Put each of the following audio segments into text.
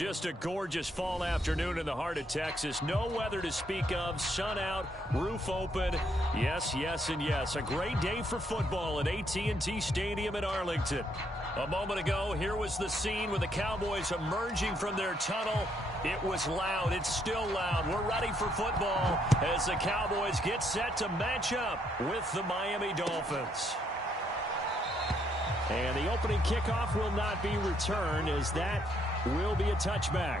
Just a gorgeous fall afternoon in the heart of Texas. No weather to speak of. Sun out, roof open. Yes, yes, and yes. A great day for football at AT&T Stadium in Arlington. A moment ago, here was the scene with the Cowboys emerging from their tunnel. It was loud. It's still loud. We're ready for football as the Cowboys get set to match up with the Miami Dolphins. And the opening kickoff will not be returned, as that will be a touchback.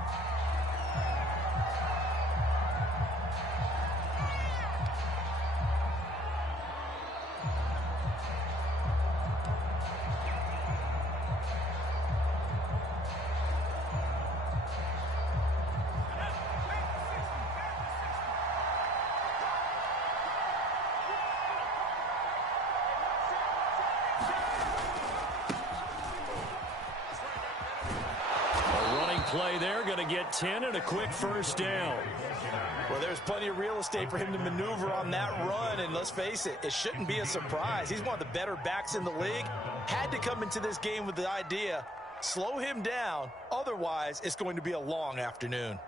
Play there, going to get 10 and a quick first down. Well, there's plenty of real estate for him to maneuver on that run, and let's face it, it shouldn't be a surprise. He's one of the better backs in the league. Had to come into this game with the idea, slow him down, otherwise it's going to be a long afternoon.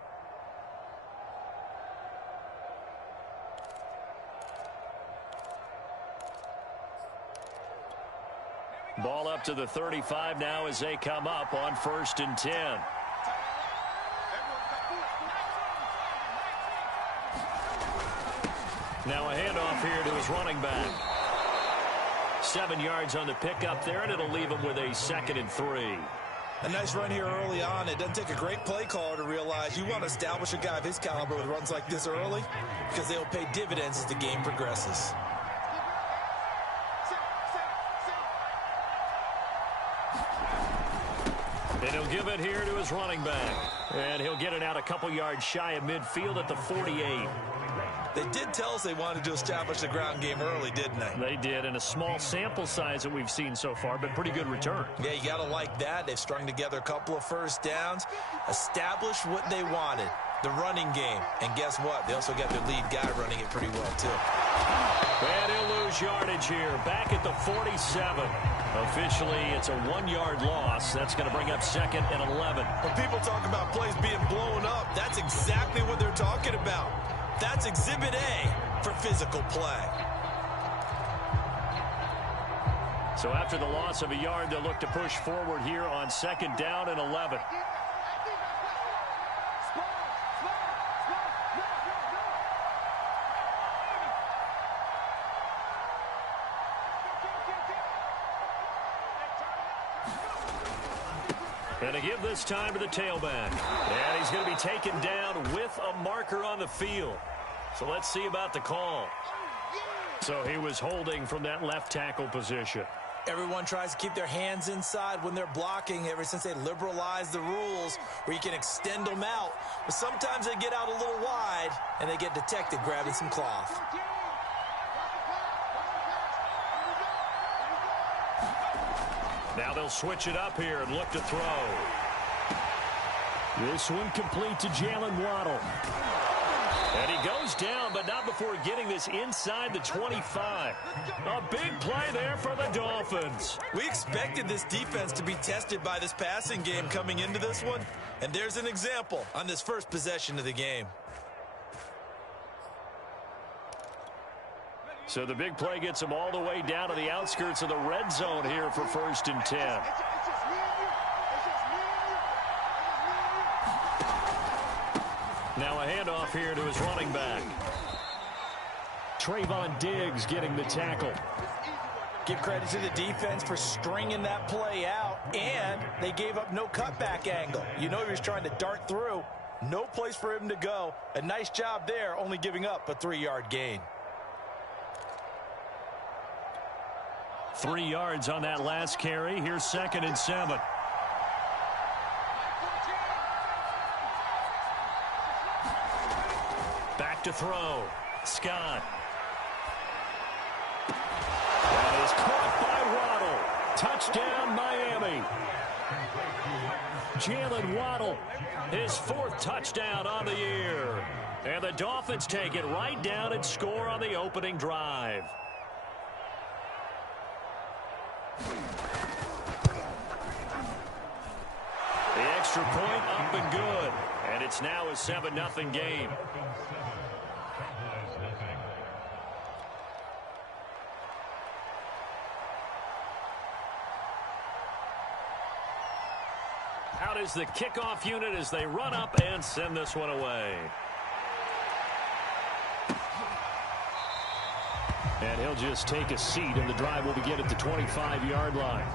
Ball up to the 35 now as they come up on 1st and 10. Now a handoff here to his running back. 7 yards on the pickup there, and it'll leave him with a 2nd and 3. A nice run here early on. It doesn't take a great play caller to realize you want to establish a guy of his caliber with runs like this early, because they'll pay dividends as the game progresses. And he'll give it here to his running back. And he'll get it out a couple yards shy of midfield at the 48. They did tell us they wanted to establish the ground game early, didn't they? They did, and a small sample size that we've seen so far, but pretty good return. Yeah, you got to like that. They've strung together a couple of first downs, established what they wanted, the running game. And guess what? They also got their lead guy running it pretty well, too. And he'll lose yardage here, back at the 47. Officially, it's a 1-yard loss. That's going to bring up 2nd and 11. When people talk about plays being blown up, that's exactly what they're talking about. That's Exhibit A for physical play. So after the loss of a yard, they'll look to push forward here on 2nd down and 11. And to give this time to the tailback. And he's going to be taken down with a marker on the field. So let's see about the call. So he was holding from that left tackle position. Everyone tries to keep their hands inside when they're blocking ever since they liberalized the rules where you can extend them out. But sometimes they get out a little wide and they get detected grabbing some cloth. Now they'll switch it up here and look to throw. This one complete to Jalen Waddle. And he goes down, but not before getting this inside the 25. A big play there for the Dolphins. We expected this defense to be tested by this passing game coming into this one. And there's an example on this first possession of the game. So the big play gets him all the way down to the outskirts of the red zone here for 1st and 10. Now a handoff here to his running back. Trayvon Diggs getting the tackle. Give credit to the defense for stringing that play out, and they gave up no cutback angle. You know he was trying to dart through. No place for him to go. A nice job there, only giving up a 3-yard gain. 3 yards on that last carry. Here's 2nd and 7. Back to throw. Scott. That is caught by Waddle. Touchdown, Miami. Jalen Waddle, his 4th touchdown on the year. And the Dolphins take it right down and score on the opening drive. extra point up and good. And it's now a 7-0 game. Out is the kickoff unit as they run up and send this one away. And he'll just take a seat, and the drive will begin at the 25-yard line.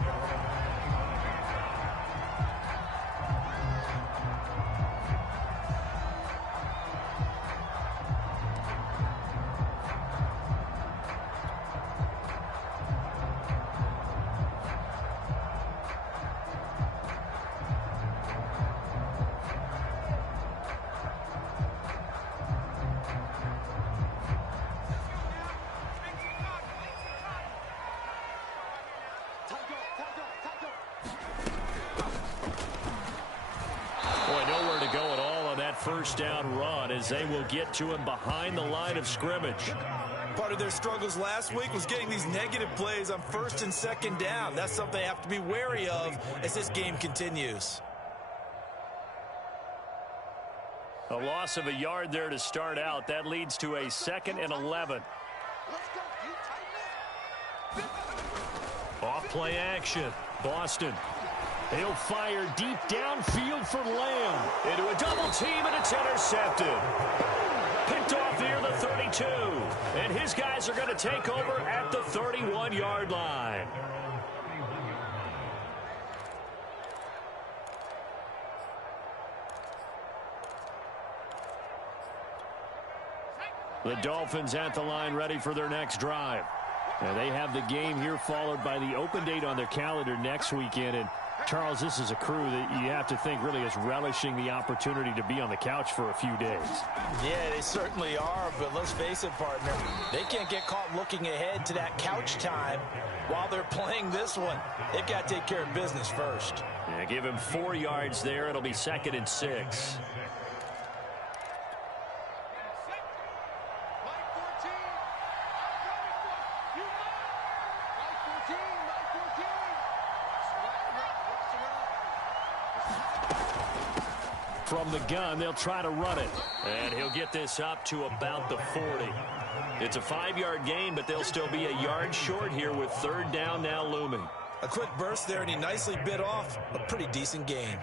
First down run as they will get to him behind the line of scrimmage. Part of their struggles last week was getting these negative plays on first and second down. That's something they have to be wary of as this game continues. A loss of a yard there to start out. That leads to a 2nd and 11. Off play action. Boston. He'll fire deep downfield for Lamb. Into a double team, and it's intercepted. Picked off near the 32. And his guys are going to take over at the 31-yard line. The Dolphins at the line ready for their next drive. And they have the game here followed by the open date on their calendar next weekend. And Charles, this is a crew that you have to think really is relishing the opportunity to be on the couch for a few days. Yeah, they certainly are, but let's face it, partner, they can't get caught looking ahead to that couch time while they're playing this one. They've got to take care of business first. Yeah, give him 4 yards there. It'll be 2nd and 6. From the gun, they'll try to run it. And he'll get this up to about the 40. It's a 5-yard gain, but they'll still be a yard short here with 3rd down now looming. A quick burst there, and he nicely bit off a pretty decent gain.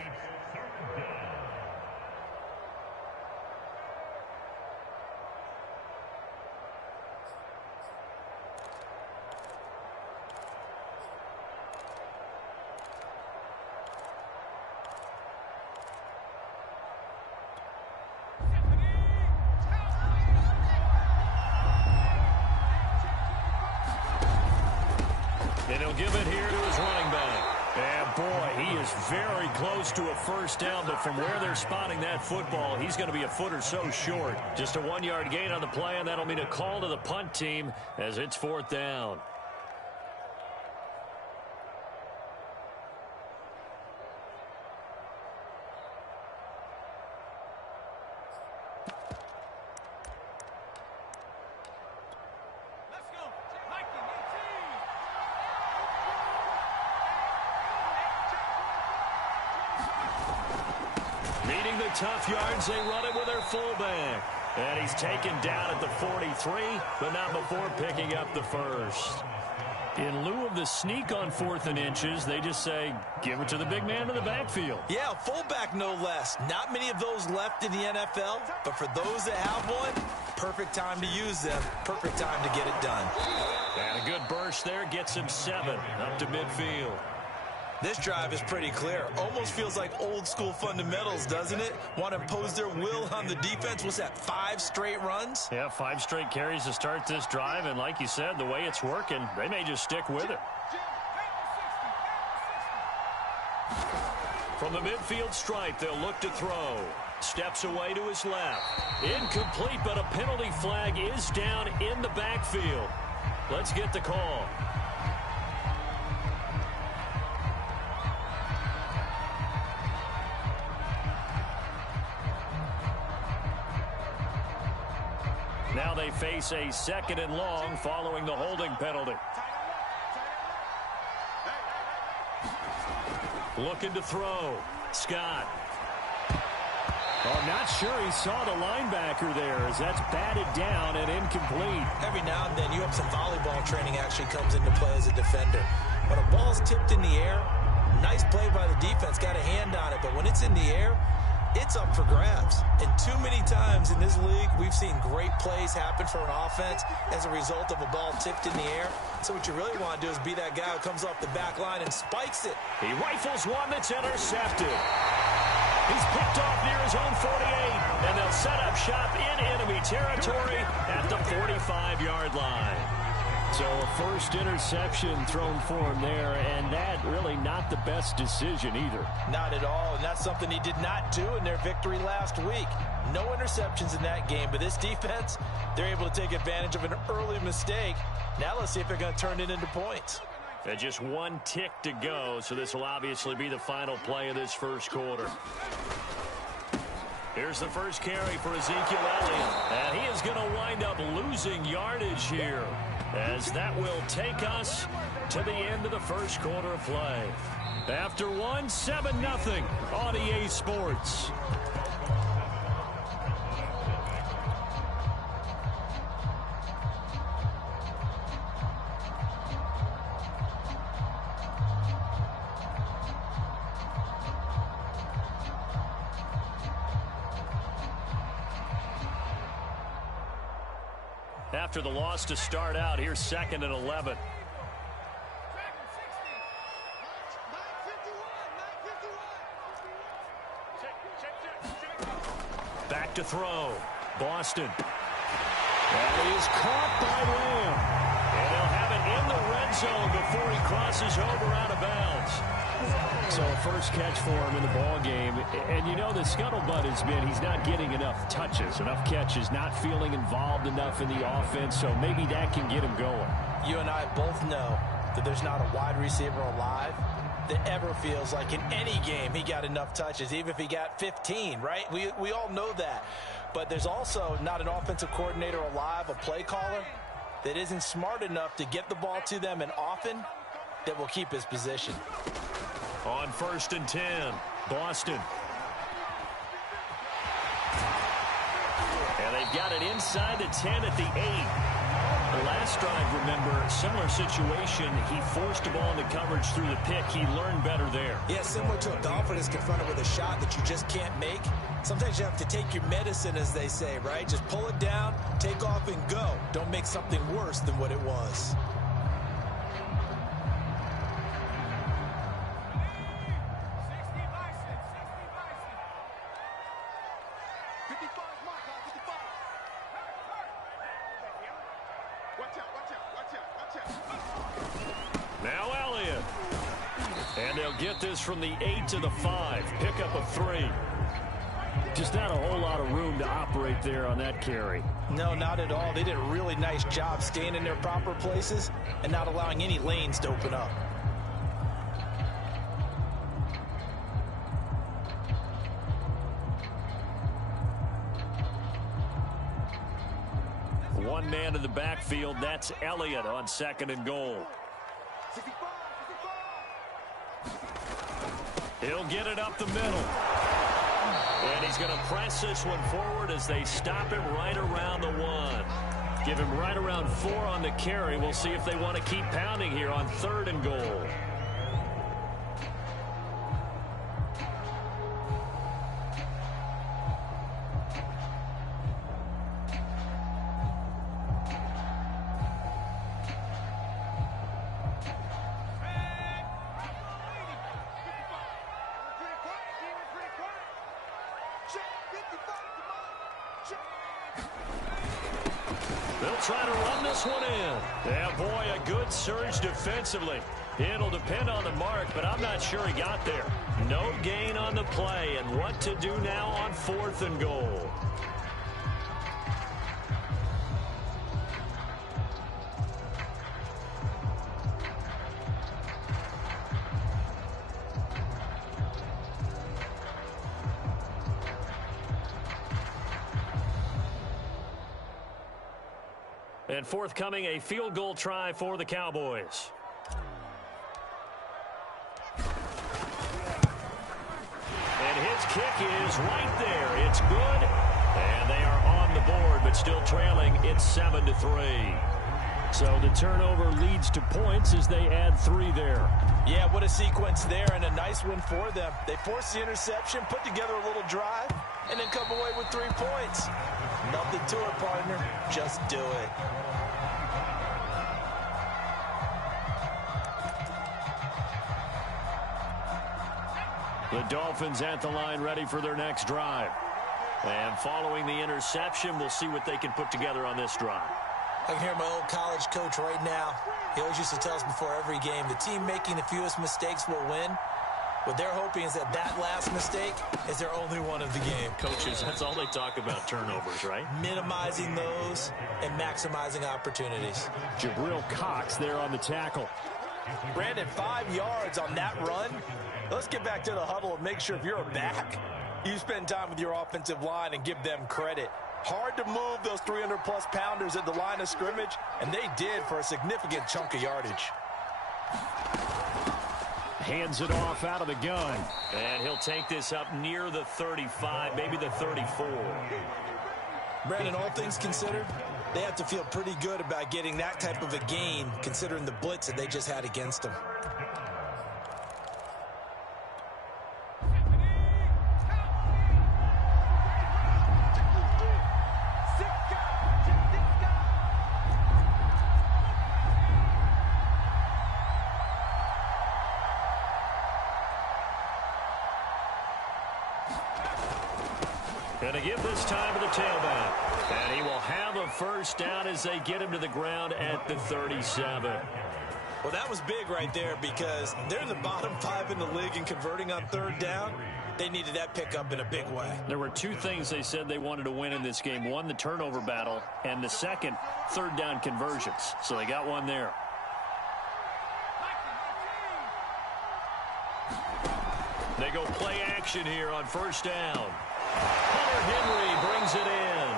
And he'll give it here to his running back. And boy, he is very close to a first down, but from where they're spotting that football, he's going to be a foot or so short. Just a 1-yard gain on the play, and that'll mean a call to the punt team as it's 4th down. Needing the tough yards, they run it with their fullback. And he's taken down at the 43, but not before picking up the first. In lieu of the sneak on 4th and inches, they just say, give it to the big man in the backfield. Yeah, fullback no less. Not many of those left in the NFL, but for those that have one, perfect time to use them. Perfect time to get it done. And a good burst there gets him 7 up to midfield. This drive is pretty clear. Almost feels like old school fundamentals, doesn't it? Want to impose their will on the defense. What's that, 5 straight runs? Yeah, 5 straight carries to start this drive. And like you said, the way it's working, they may just stick with it. From the midfield stripe, they'll look to throw. Steps away to his left. Incomplete, but a penalty flag is down in the backfield. Let's get the call. Now they face a 2nd and long following the holding penalty. Looking to throw. Scott Oh, I'm not sure he saw the linebacker there as that's batted down and incomplete. Every now and then, you have some volleyball training actually comes into play as a defender. When a ball's tipped in the air, nice play by the defense, got a hand on it. But when it's in the air, it's up for grabs. And too many times in this league, we've seen great plays happen for an offense as a result of a ball tipped in the air. So what you really want to do is be that guy who comes off the back line and spikes it. He rifles one that's intercepted. He's picked off near his own 48, and they'll set up shop in enemy territory at the 45-yard line. So a first interception thrown for him there, and that really not the best decision either. Not at all, and that's something he did not do in their victory last week. No interceptions in that game, but this defense, they're able to take advantage of an early mistake. Now let's see if they're going to turn it into points. And just one tick to go, so this will obviously be the final play of this first quarter. Here's the first carry for Ezekiel Elliott, and he is going to wind up losing yardage here, as that will take us to the end of the first quarter of play. After 7-0 on EA Sports. After the loss to start out, here's 2nd and 11. Back to throw. Boston. And he is caught by Lamb. And he'll have it in the red zone before he crosses over out of bounds. So a first catch for him in the ball game. And you know the scuttlebutt has been he's not getting enough touches, enough catches, not feeling involved enough in the offense. So maybe that can get him going. You and I both know that there's not a wide receiver alive that ever feels like in any game he got enough touches, even if he got 15, right? We all know that. But there's also not an offensive coordinator alive, a play caller, that isn't smart enough to get the ball to them and often that will keep his position. On 1st and 10, Boston. And they've got it inside the 10 at the 8. The last drive, remember, similar situation. He forced a ball into coverage through the pick. He learned better there. Yeah, similar to a golfer that's confronted with a shot that you just can't make. Sometimes you have to take your medicine, as they say, right? Just pull it down, take off, and go. Don't make something worse than what it was. Now Elliott. And they'll get this from the 8 to the 5. Pick up a 3. Just not a whole lot of room to operate there on that carry. No, not at all. They did a really nice job staying in their proper places and not allowing any lanes to open up. One man in the backfield. That's Elliott on 2nd and goal. He'll get it up the middle. And he's going to press this one forward as they stop him right around the 1. Give him right around 4 on the carry. We'll see if they want to keep pounding here on 3rd and goal. They'll try to run this one in. Yeah, boy, a good surge defensively. It'll depend on the mark, but I'm not sure he got there. No gain on the play, and what to do now on 4th and goal. And forthcoming, a field goal try for the Cowboys. And And his kick is right there. It's good. And they are on the board, but still trailing. It's 7-3. So the turnover leads to points as they add 3 there. Yeah, what a sequence there, and a nice win for them. They forced the interception, put together a little drive, and then come away with 3 points. Nothing to it, partner. Just do it. The Dolphins at the line, ready for their next drive. And following the interception, we'll see what they can put together on this drive. I can hear my old college coach right now. He always used to tell us before every game, the team making the fewest mistakes will win. What they're hoping is that last mistake is their only one of the game. Coaches, that's all they talk about, turnovers, right? Minimizing those and maximizing opportunities. Jabril Cox there on the tackle. Brandon, 5 yards on that run. Let's get back to the huddle and make sure if you're a back, you spend time with your offensive line and give them credit. Hard to move those 300-plus pounders at the line of scrimmage, and they did for a significant chunk of yardage. Hands it off out of the gun. And he'll take this up near the 35, maybe the 34. Brandon, all things considered, they have to feel pretty good about getting that type of a gain, considering the blitz that they just had against them. Going to give this time to the tailback. And he will have a first down as they get him to the ground at the 37. Well, that was big right there because they're in the bottom 5 in the league and converting on 3rd down. They needed that pickup in a big way. There were 2 things they said they wanted to win in this game. One, the turnover battle, and the second, 3rd down conversions. So they got one there. They go play action here on 1st down. Hunter Henry brings it in.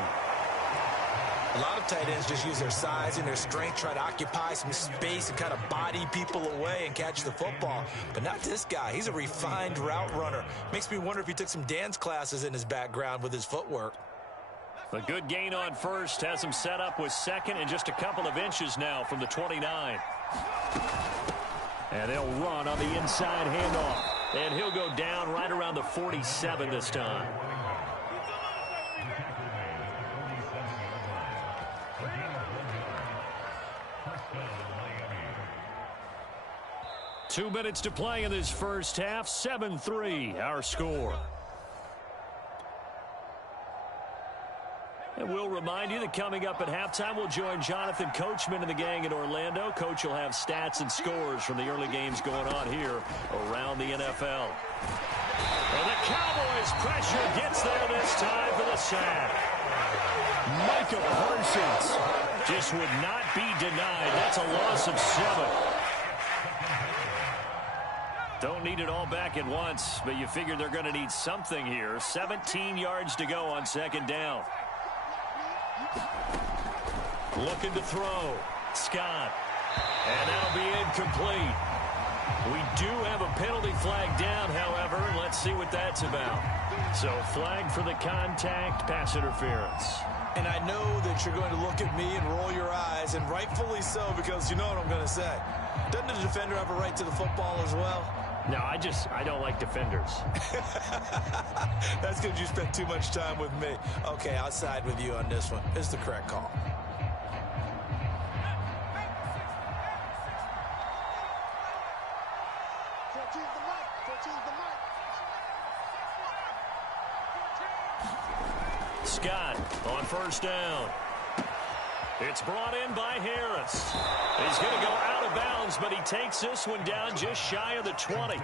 A lot of tight ends just use their size and their strength, try to occupy some space and kind of body people away and catch the football. But not this guy. He's a refined route runner. Makes me wonder if he took some dance classes in his background with his footwork. A good gain on 1st. Has him set up with 2nd and just a couple of inches now from the 29. And they'll run on the inside handoff. And he'll go down right around the 47 this time. Two minutes to play in this first half. 7-3, our score. And we'll remind you that coming up at halftime, we'll join Jonathan Coachman and the gang in Orlando. Coach will have stats and scores from the early games going on here around the NFL. And the Cowboys pressure gets there this time for the sack. Micah Parsons just would not be denied. That's a loss of 7. Don't need it all back at once, but you figure they're going to need something here. 17 yards to go on 2nd down. Looking to throw. Scott. And that'll be incomplete. We do have a penalty flag down, however. Let's see what that's about. So flag for the contact, pass interference. And I know that you're going to look at me and roll your eyes, and rightfully so, because you know what I'm going to say. Doesn't the defender have a right to the football as well? No, I don't like defenders. That's because you spent too much time with me. Okay, I'll side with you on this one. It's the correct call. Scott on 1st down. It's brought in by Harris. He's going to go out of bounds, but he takes this one down just shy of the 20.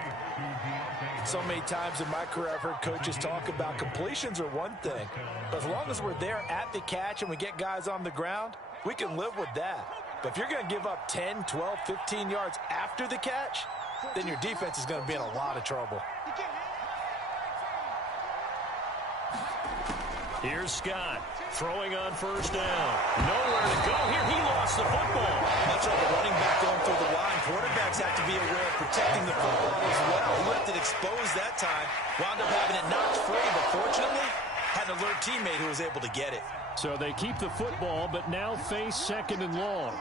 So many times in my career I've heard coaches talk about completions are one thing, but as long as we're there at the catch and we get guys on the ground, we can live with that. But if you're going to give up 10, 12, 15 yards after the catch, then your defense is going to be in a lot of trouble. Here's Scott throwing on 1st down. Nowhere to go here. He lost the football. Much like a running back going through the line, quarterbacks have to be aware of protecting the football as well. He left it exposed that time. Wound up having it alert teammate who was able to get it. So they keep the football, but now face second and long.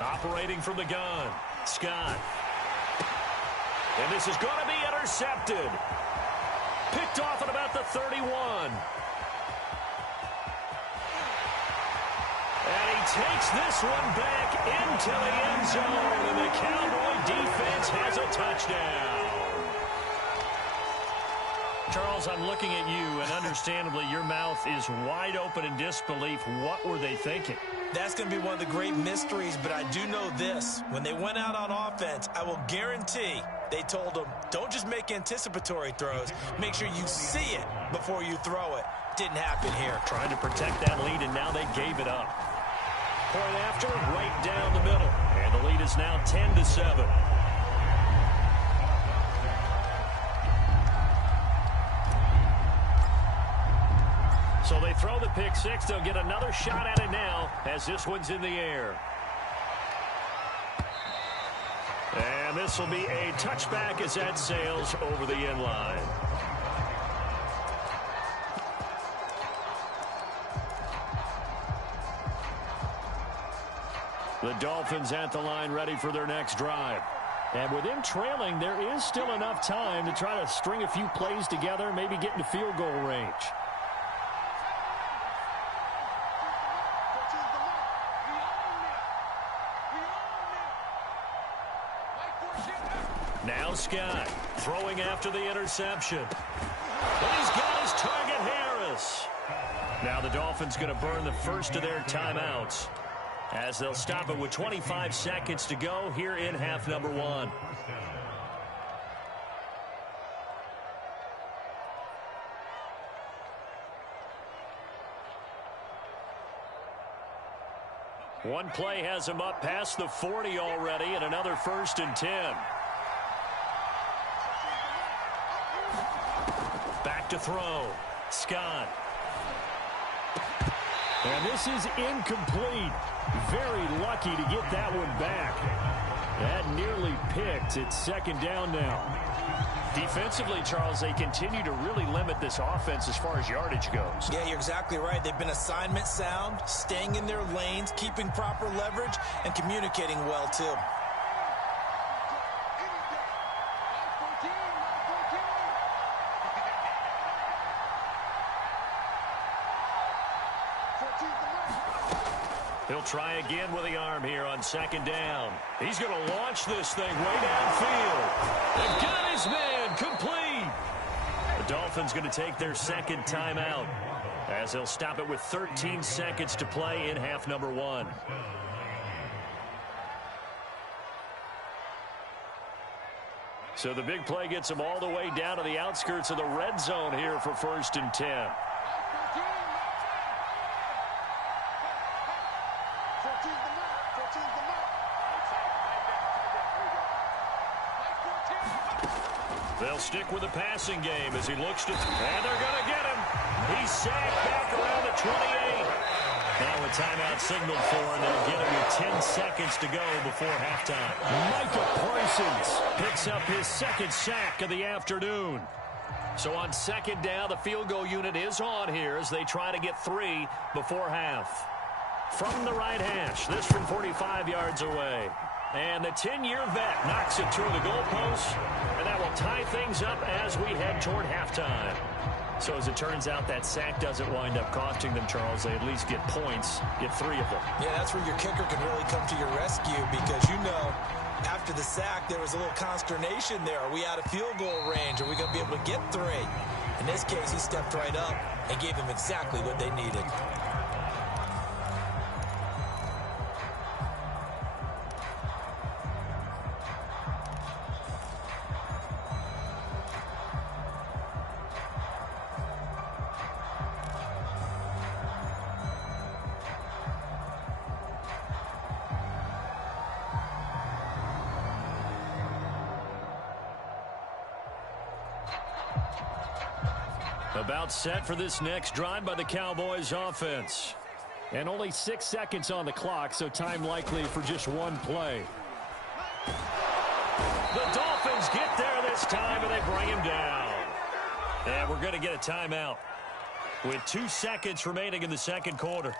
Operating from the gun, Scott. And this is going to be intercepted. Picked off at about the 31. And he takes this one back into the end zone, and the Cowboy defense has a touchdown. Charles, I'm looking at you, and understandably, your mouth is wide open in disbelief. What were they thinking? That's going to be one of the great mysteries, but I do know this. When they went out on offense, I will guarantee they told them, don't just make anticipatory throws. Make sure you see it before you throw it. Didn't happen here. Trying to protect that lead, and now they gave it up. Point after, right down the middle. And the lead is now 10-7. So they throw the pick six. They'll get another shot at it now as this one's in the air. And this will be a touchback as that sails over the end line. The Dolphins at the line ready for their next drive. And with them trailing, there is still enough time to try to string a few plays together, maybe get into field goal range. Now Scott throwing after the interception. And he's got his target, Harris. Now the Dolphins going to burn the first of their timeouts as they'll stop it with 25 seconds to go here in half number one. One play has him up past the 40 already, and another 1st and 10. Back to throw. Scott. And this is incomplete. Very lucky to get that one back. That nearly picked. It's second down now. Defensively, Charles, they continue to really limit this offense as far as yardage goes. Yeah, you're exactly right. They've been assignment sound, staying in their lanes, keeping proper leverage, and communicating well, too. He'll try again with the arm here on second down. He's going to launch this thing way downfield. They've got his man complete. The Dolphins going to take their second timeout as they'll stop it with 13 seconds to play in half number one. So the big play gets them all the way down to the outskirts of the red zone here for 1st and 10. They'll stick with the passing game as he looks to... And they're going to get him. He's sacked back around the 28. Now a timeout signaled for, and they'll get him with 10 seconds to go before halftime. Micah Parsons picks up his second sack of the afternoon. So on second down, the field goal unit is on here as they try to get 3 before half. From the right hash, this from 45 yards away. And the 10-year vet knocks it through the goalpost, and that will tie things up as we head toward halftime. So as it turns out, that sack doesn't wind up costing them, Charles. They at least get points, get 3 of them. Yeah, that's where your kicker can really come to your rescue because, you know, after the sack, there was a little consternation there. Are we out of field goal range? Are we going to be able to get 3? In this case, he stepped right up and gave them exactly what they needed. About set for this next drive by the Cowboys offense. And only 6 seconds on the clock, so time likely for just one play. The Dolphins get there. This time, and they bring him down. And we're going to get a timeout with 2 seconds remaining in the second quarter.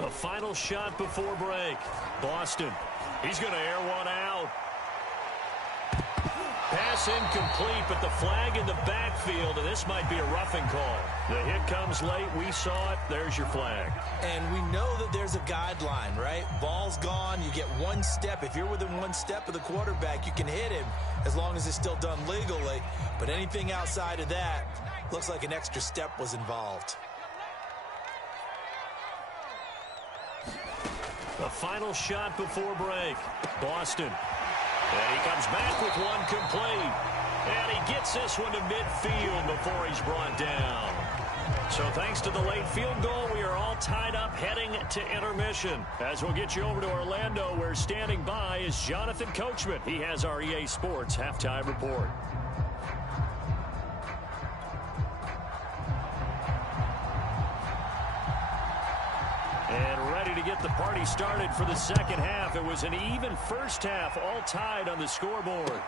A final shot before break. Boston. He's going to air one out. Pass incomplete, but the flag in the backfield, and this might be a roughing call. The hit comes late. We saw it. There's your flag. And we know that there's a guideline, right? Ball's gone. You get 1 step. If you're within 1 step of the quarterback, you can hit him as long as it's still done legally. But anything outside of that, looks like an extra step was involved. A final shot before break. Boston. And he comes back with one complete. And he gets this one to midfield before he's brought down. So thanks to the late field goal, we are all tied up heading to intermission. As we'll get you over to Orlando, where standing by is Jonathan Coachman. He has our EA Sports halftime report. And ready to get the party started for the second half. It was an even first half, all tied on the scoreboard.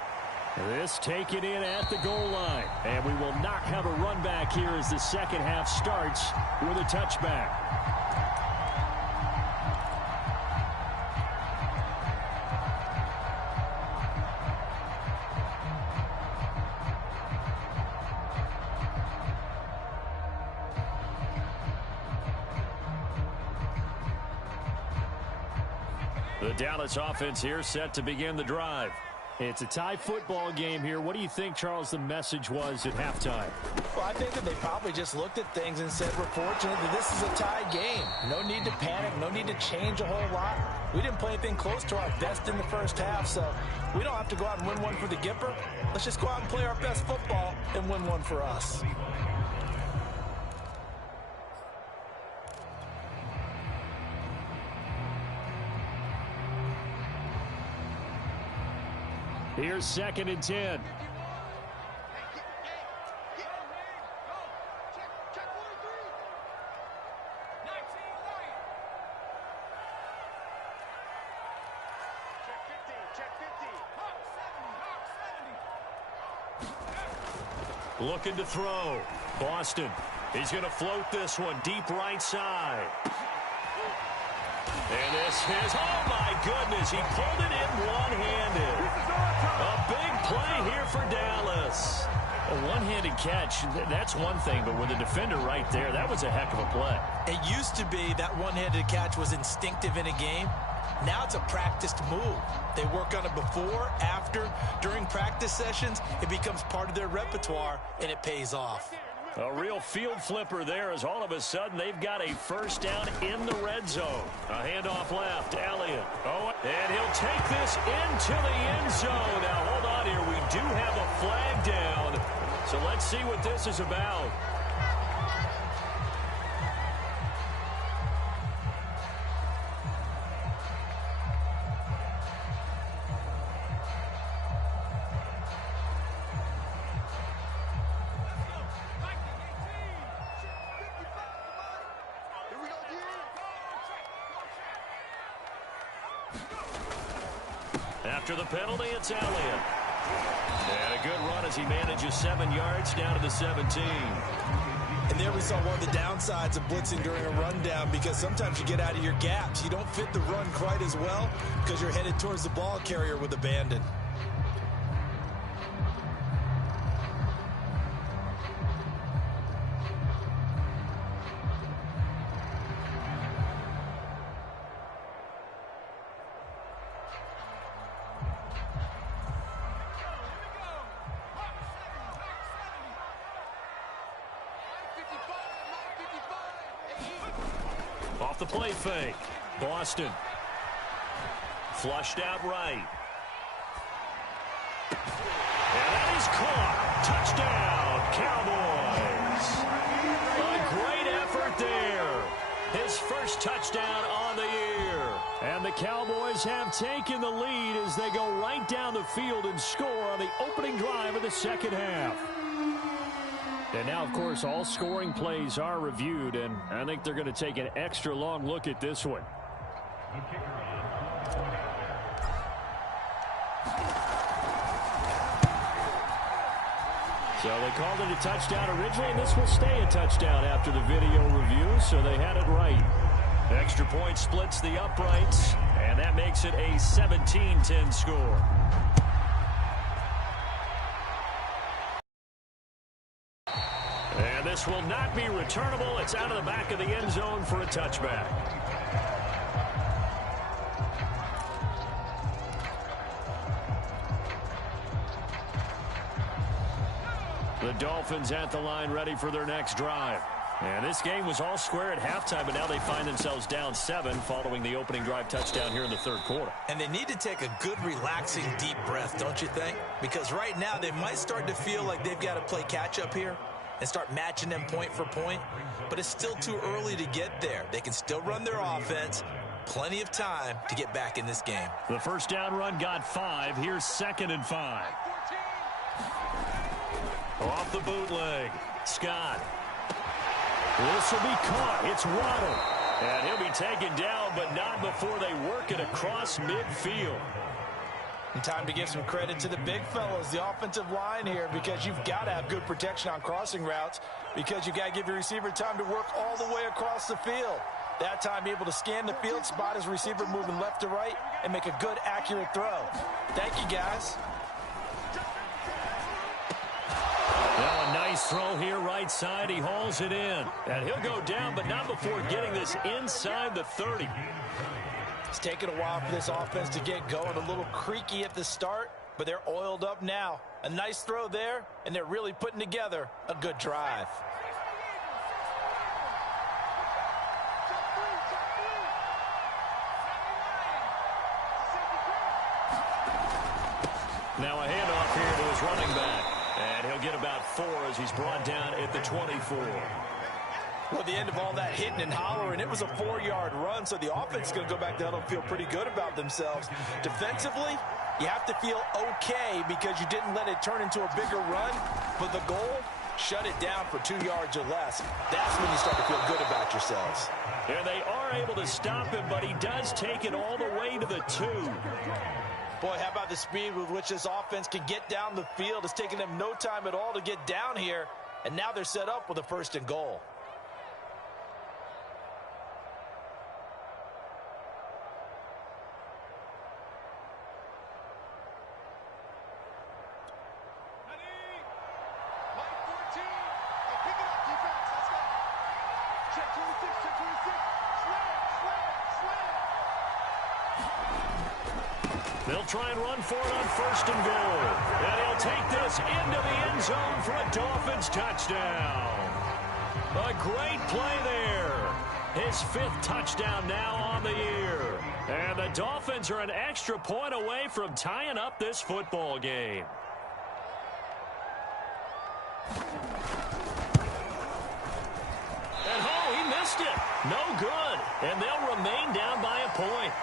This taken in at the goal line. And we will not have a run back here as the second half starts with a touchback. The Dallas offense here set to begin the drive. It's a tie football game here. What do you think, Charles, the message was at halftime? Well, I think that they probably just looked at things and said, we're fortunate that this is a tie game. No need to panic. No need to change a whole lot. We didn't play anything close to our best in the first half, so we don't have to go out and win one for the Gipper. Let's just go out and play our best football and win one for us. Here's 2nd and 10. Looking to throw. Boston. He's going to float this one deep right side. And this is, oh my goodness, he pulled it in one-handed. A big play here for Dallas. A one-handed catch, that's one thing, but with a defender right there, that was a heck of a play. It used to be that one-handed catch was instinctive in a game. Now it's a practiced move. They work on it before, after, during practice sessions. It becomes part of their repertoire, and it pays off. A real field flipper there as all of a sudden they've got a first down in the red zone. A handoff left, Elliott. Oh, and he'll take this into the end zone. Now, hold on here. We do have a flag down. So let's see what this is about. After the penalty, it's Elliott. And a good run as he manages 7 yards down to the 17. And there we saw one of the downsides of blitzing during a rundown, because sometimes you get out of your gaps. You don't fit the run quite as well because you're headed towards the ball carrier with abandon. Off the play fake. Boston. Flushed out right. And that is caught. Touchdown, Cowboys. A great effort there. His first touchdown on the year. And the Cowboys have taken the lead as they go right down the field and score on the opening drive of the second half. And now, of course, all scoring plays are reviewed, and I think they're going to take an extra long look at this one. So they called it a touchdown originally, and this will stay a touchdown after the video review, so they had it right. Extra point splits the uprights, and that makes it a 17-10 score. And this will not be returnable. It's out of the back of the end zone for a touchback. The Dolphins at the line ready for their next drive. And this game was all square at halftime, but now they find themselves down 7 following the opening drive touchdown here in the third quarter. And they need to take a good, relaxing, deep breath, don't you think? Because right now they might start to feel like they've got to play catch-up here and start matching them point for point. But it's still too early to get there. They can still run their offense. Plenty of time to get back in this game. The first down run got 5. Here's 2nd and 5. Off the bootleg. Scott. This will be caught. It's Waddle. And he'll be taken down, but not before they work it across midfield. And time to give some credit to the big fellas, the offensive line here, because you've got to have good protection on crossing routes, because you've got to give your receiver time to work all the way across the field. That time, be able to scan the field, spot his receiver moving left to right, and make a good, accurate throw. Thank you, guys. Now a nice throw here, right side. He hauls it in. And he'll go down, but not before getting this inside the 30. It's taken a while for this offense to get going. A little creaky at the start, but they're oiled up now. A nice throw there, and they're really putting together a good drive. Now a handoff here to his running back. And he'll get about 4 as he's brought down at the 24. Well, at the end of all that hitting and hollering, it was a 4-yard run, so the offense is going to go back down and feel pretty good about themselves. Defensively, you have to feel okay because you didn't let it turn into a bigger run. But the goal, shut it down for 2 yards or less. That's when you start to feel good about yourselves. And they are able to stop him, but he does take it all the way to the 2. Boy, how about the speed with which this offense can get down the field? It's taken them no time at all to get down here, and now they're set up with a 1st and goal. They'll try and run for it on 1st and goal. And he'll take this into the end zone for a Dolphins touchdown. A great play there. His 5th touchdown now on the year. And the Dolphins are an extra point away from tying up this football game. And he missed it. No good. And they'll remain down by a point.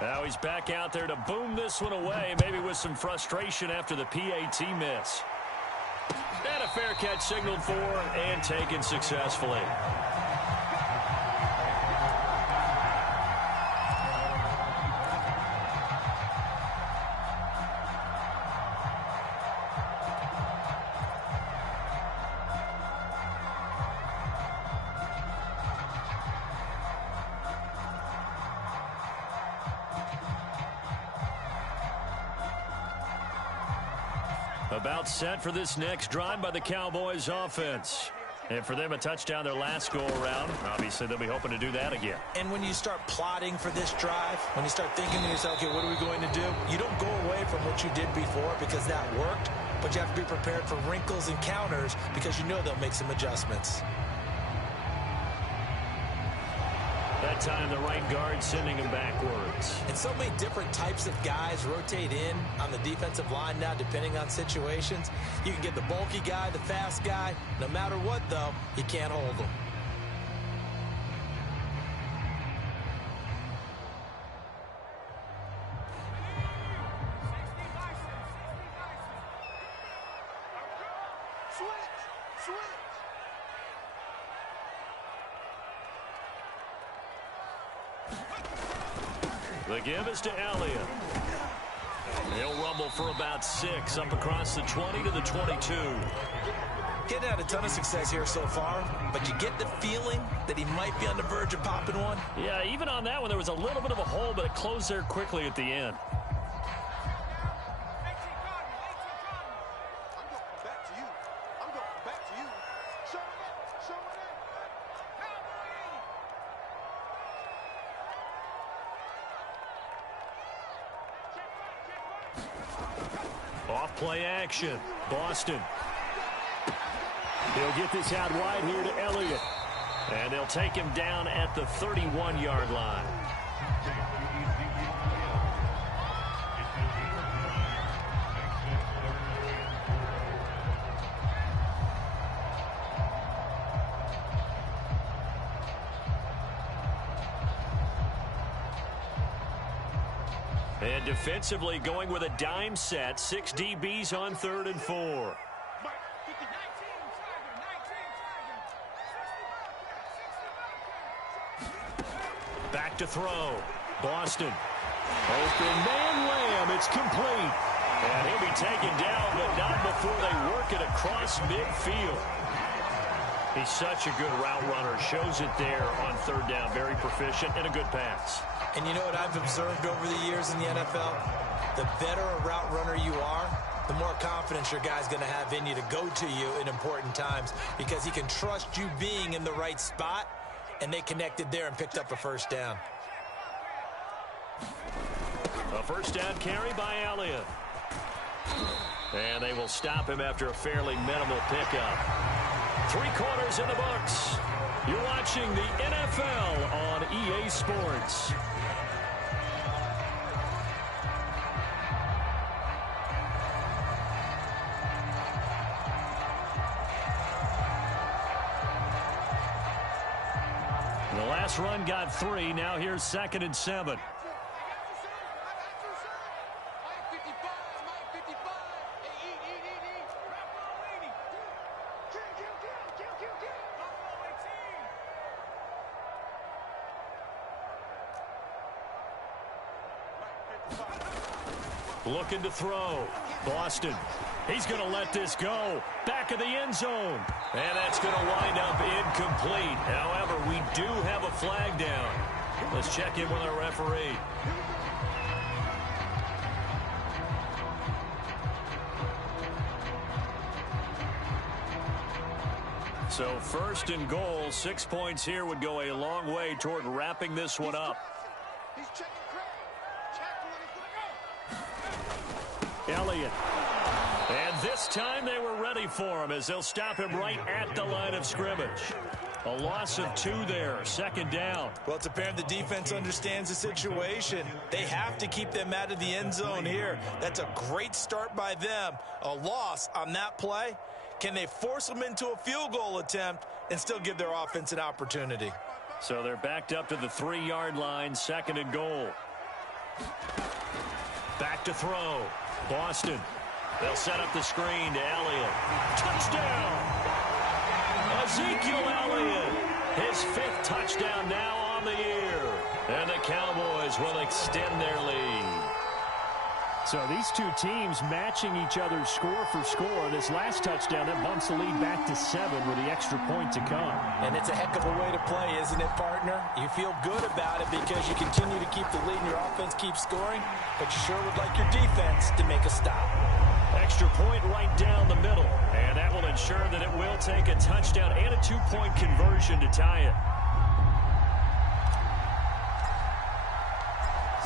Now he's back out there to boom this one away, maybe with some frustration after the PAT miss. And a fair catch signaled for and taken successfully. About set for this next drive by the Cowboys offense. And for them, a touchdown their last go-around. Obviously, they'll be hoping to do that again. And when you start plotting for this drive, when you start thinking to yourself, okay, what are we going to do? You don't go away from what you did before because that worked, but you have to be prepared for wrinkles and counters because you know they'll make some adjustments. That That time the right guard sending him backwards. And so many different types of guys rotate in on the defensive line now, depending on situations. You can get the bulky guy, the fast guy. No matter what, though, he can't hold them. The give is to Elliott. He'll rumble for about 6 up across the 20 to the 22. Getting had a ton of success here so far, but you get the feeling that he might be on the verge of popping one. Yeah, even on that one, there was a little bit of a hole, but it closed there quickly at the end. Off-play action. Boston. He'll get this out wide here to Elliott. And they'll take him down at the 31-yard line. And defensively going with a dime set. 6 DBs on 3rd and 4. Back to throw. Boston. Open man Lamb. It's complete. And he'll be taken down, but not before they work it across midfield. He's such a good route runner. Shows it there on 3rd down. Very proficient and a good pass. And you know what I've observed over the years in the NFL? The better a route runner you are, the more confidence your guy's going to have in you to go to you in important times, because he can trust you being in the right spot, and they connected there and picked up a 1st down. A 1st down carry by Elliott. And they will stop him after a fairly minimal pickup. 3 quarters in the books. You're watching the NFL on EA Sports. The last run got 3. Now here's 2nd and 7. Looking to throw. Boston. He's going to let this go. Back of the end zone. And that's going to wind up incomplete. However, we do have a flag down. Let's check in with our referee. So 1st and goal, 6 points here would go a long way toward wrapping this one up. Elliott. And this time they were ready for him as they'll stop him right at the line of scrimmage. A loss of 2 there, 2nd down. Well, it's apparent the defense understands the situation. They have to keep them out of the end zone here. That's a great start by them. A loss on that play. Can they force them into a field goal attempt and still give their offense an opportunity? So they're backed up to the 3-yard line, 2nd and goal. Back to throw. Boston. They'll set up the screen to Elliott. Touchdown! Ezekiel Elliott. His 5th touchdown now on the year. And the Cowboys will extend their lead. So these two teams matching each other's score for score. This last touchdown, that bumps the lead back to 7 with the extra point to come. And it's a heck of a way to play, isn't it, partner? You feel good about it because you continue to keep the lead and your offense keeps scoring, but you sure would like your defense to make a stop. Extra point right down the middle, and that will ensure that it will take a touchdown and a 2-point conversion to tie it.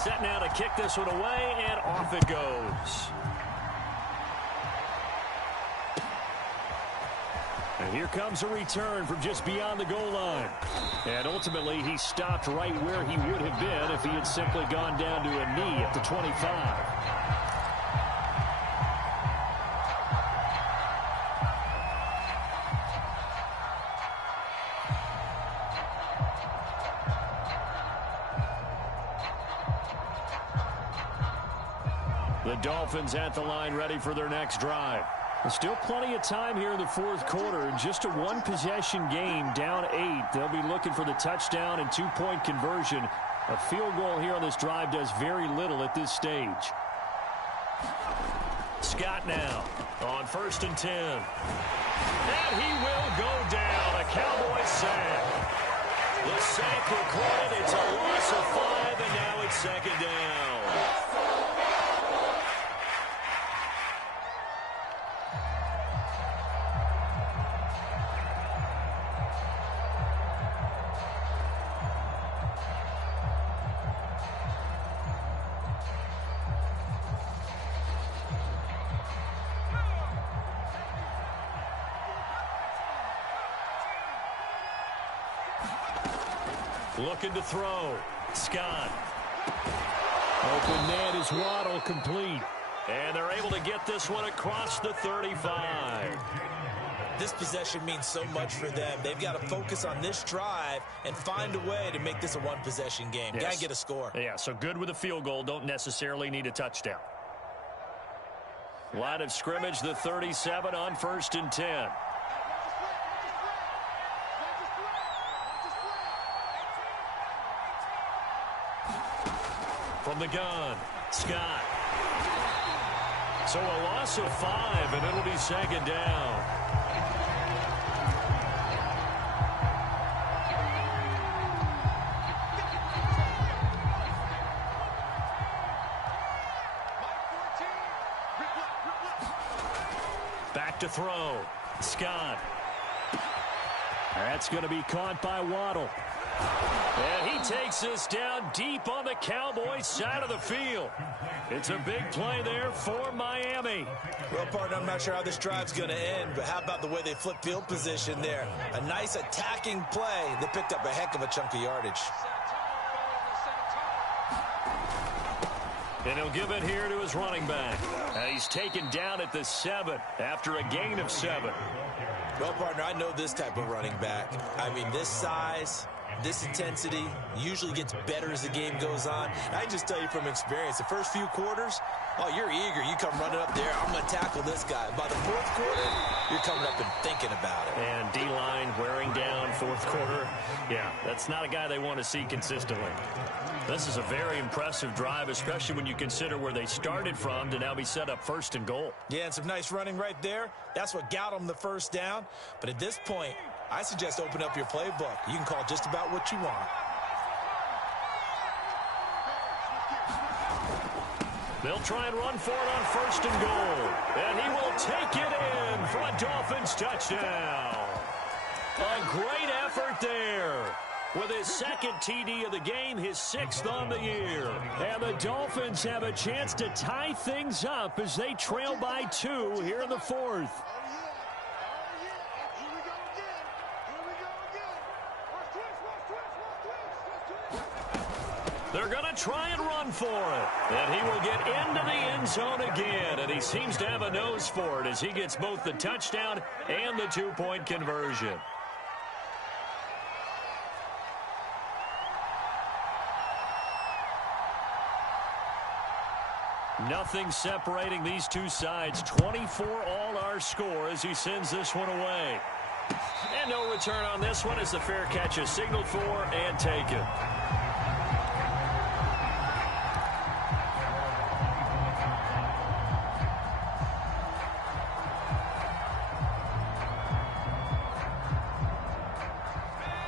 Set now to kick this one away, and off it goes. And here comes a return from just beyond the goal line. And ultimately, he stopped right where he would have been if he had simply gone down to a knee at the 25. The Dolphins at the line ready for their next drive. There's still plenty of time here in the fourth quarter. Just a one-possession game, down 8. They'll be looking for the touchdown and two-point conversion. A field goal here on this drive does very little at this stage. Scott now on 1st and 10. And he will go down. A Cowboys sack. The sack recorded. It's a loss of 5, and now it's second down. Looking to throw. Scott. Open net is Waddle, complete. And they're able to get this one across the 35. This possession means so much for them. They've got to focus on this drive and find a way to make this a one-possession game. Yes. Got to get a score. Yeah, so good with a field goal. Don't necessarily need a touchdown. Line of scrimmage, the 37 on 1st and 10. From the gun, Scott. So a loss of 5, and it'll be second down. Back to throw. Scott. That's going to be caught by Waddle. And he takes this down deep on the Cowboys side of the field. It's a big play there for Miami. Well, partner, I'm not sure how this drive's going to end, but how about the way they flip field position there? A nice attacking play. They picked up a heck of a chunk of yardage. And he'll give it here to his running back. And he's taken down at the 7 after a gain of 7. Well, partner, I know this type of running back. I mean, this size, this intensity usually gets better as the game goes on. I can just tell you from experience, the first few quarters, oh, you're eager. You come running up there, I'm going to tackle this guy. By the fourth quarter, you're coming up and thinking about it. And D-line wearing down fourth quarter. Yeah, that's not a guy they want to see consistently. This is a very impressive drive, especially when you consider where they started from to now be set up 1st and goal. Yeah, and some nice running right there. That's what got them the first down. But at this point, I suggest open up your playbook. You can call just about what you want. They'll try and run for it on 1st and goal. And he will take it in for a Dolphins touchdown. A great effort there. With his second TD of the game, his 6th on the year. And the Dolphins have a chance to tie things up as they trail by 2 here in the 4th. They're going to try and run for it. And he will get into the end zone again. And he seems to have a nose for it as he gets both the touchdown and the two-point conversion. Nothing separating these two sides. 24 all our score as he sends this one away. And no return on this one as the fair catch is signaled for and taken.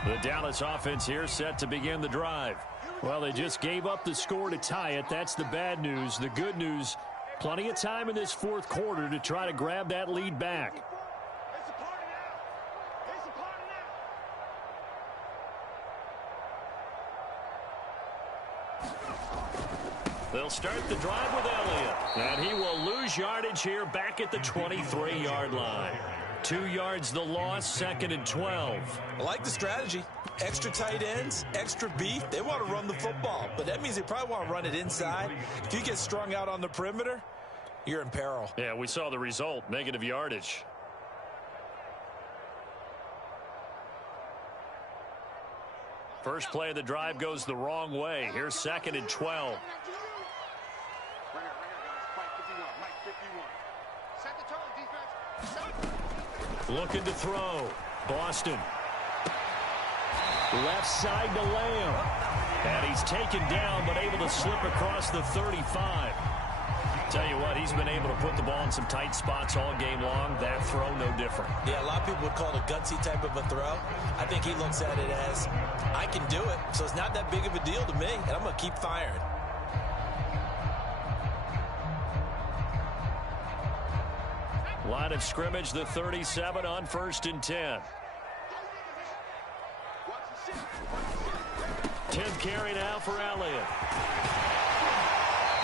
The Dallas offense here set to begin the drive. Well, they just gave up the score to tie it. That's the bad news. The good news, plenty of time in this fourth quarter to try to grab that lead back. They'll start the drive with Elliott. And he will lose yardage here back at the 23-yard line. 2 yards the loss, 2nd and 12. I like the strategy. Extra tight ends, extra beef. They want to run the football, but that means they probably want to run it inside. If you get strung out on the perimeter, you're in peril. Yeah, we saw the result, negative yardage. First play of the drive goes the wrong way. Here's 2nd and 12. Looking to throw. Boston. Left side to Lamb. And he's taken down, but able to slip across the 35. Tell you what, he's been able to put the ball in some tight spots all game long. That throw, no different. Yeah, a lot of people would call it a gutsy type of a throw. I think he looks at it as, I can do it, so it's not that big of a deal to me, and I'm going to keep firing. Line of scrimmage, the 37 on 1st and 10. 10th carry now for Elliott.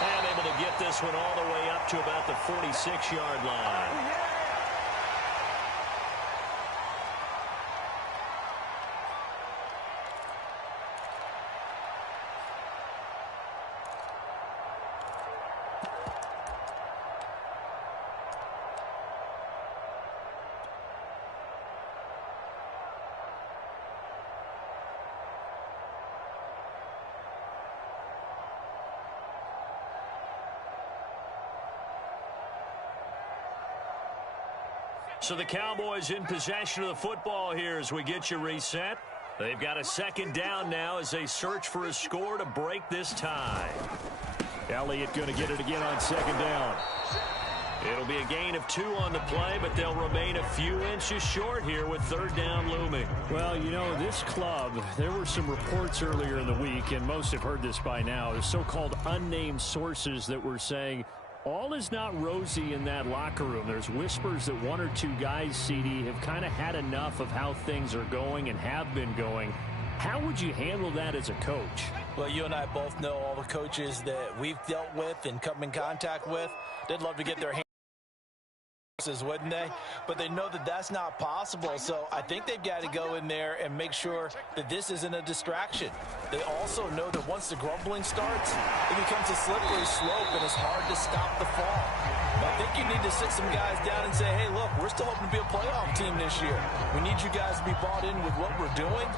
And able to get this one all the way up to about the 46-yard line. So the Cowboys in possession of the football here as we get you reset. They've got a 2nd down now as they search for a score to break this tie. Elliott going to get it again on 2nd down. It'll be a gain of 2 on the play, but they'll remain a few inches short here with 3rd down looming. Well, you know, this club, there were some reports earlier in the week, and most have heard this by now, the so-called unnamed sources that were saying all is not rosy in that locker room. There's whispers that 1 or 2 guys, CD, have kind of had enough of how things are going and have been going. How would you handle that as a coach? Well, you and I both know all the coaches that we've dealt with and come in contact with. They'd love to get their hands, wouldn't they? But they know that that's not possible, so I think they've got to go in there and make sure that this isn't a distraction. They also know that once the grumbling starts, it becomes a slippery slope and it's hard to stop the fall. I think you need to sit some guys down and say, hey, look, we're still hoping to be a playoff team this year. We need you guys to be bought in with what we're doing.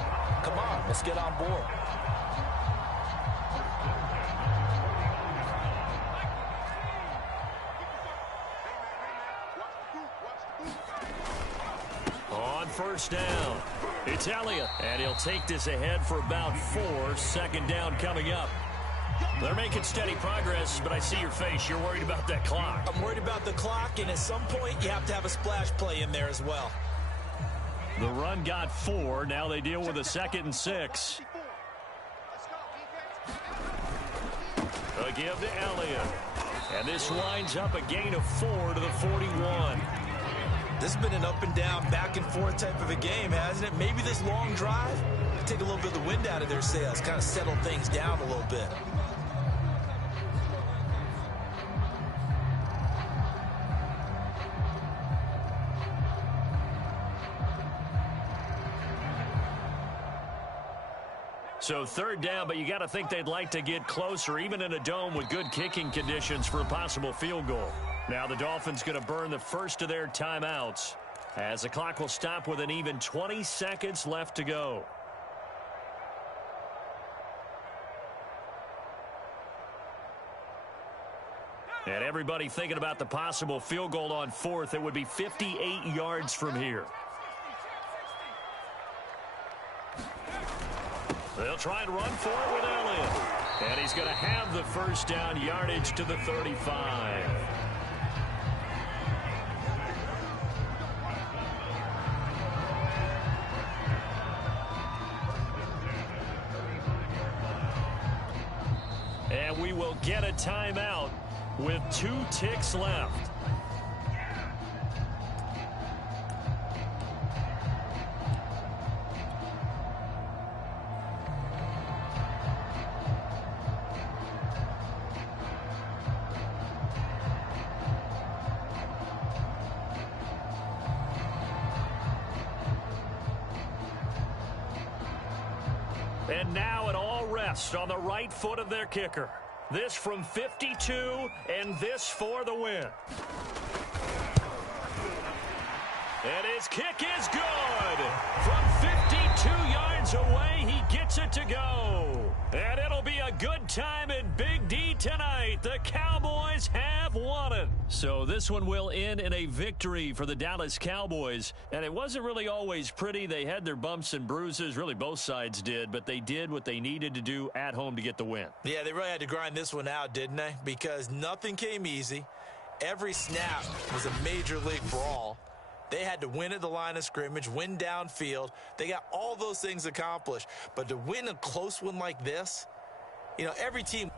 Come on, let's get on board. On 1st down, it's Elliott, and he'll take this ahead for about 4. 2nd down coming up. They're making steady progress, but I see your face. You're worried about that clock. I'm worried about the clock, and at some point you have to have a splash play in there as well. The run got 4. Now they deal with a 2nd and 6. A give to Elliott. And this winds up a gain of 4 to the 41. This has been an up and down, back and forth type of a game, hasn't it? Maybe this long drive can take a little bit of the wind out of their sails, kind of settle things down a little bit. So 3rd down, but you got to think they'd like to get closer, even in a dome with good kicking conditions for a possible field goal. Now the Dolphins going to burn the first of their timeouts as the clock will stop with an even 20 seconds left to go. And everybody thinking about the possible field goal on 4th. It would be 58 yards from here. They'll try and run for it with Elliott. And he's going to have the 1st down, yardage to the 35. And we will get a timeout with 2 ticks left. And now it all rests on the right foot of their kicker. This from 52, and this for the win. And his kick is good. From 52 yards away, he gets it to go. And it'll be a good time in Big D tonight. The Cowboys have won it. So this one will end in a victory for the Dallas Cowboys. And it wasn't really always pretty. They had their bumps and bruises. Really, both sides did. But they did what they needed to do at home to get the win. Yeah, they really had to grind this one out, didn't they? Because nothing came easy. Every snap was a major league brawl. They had to win at the line of scrimmage, win downfield. They got all those things accomplished. But to win a close one like this, you know, every team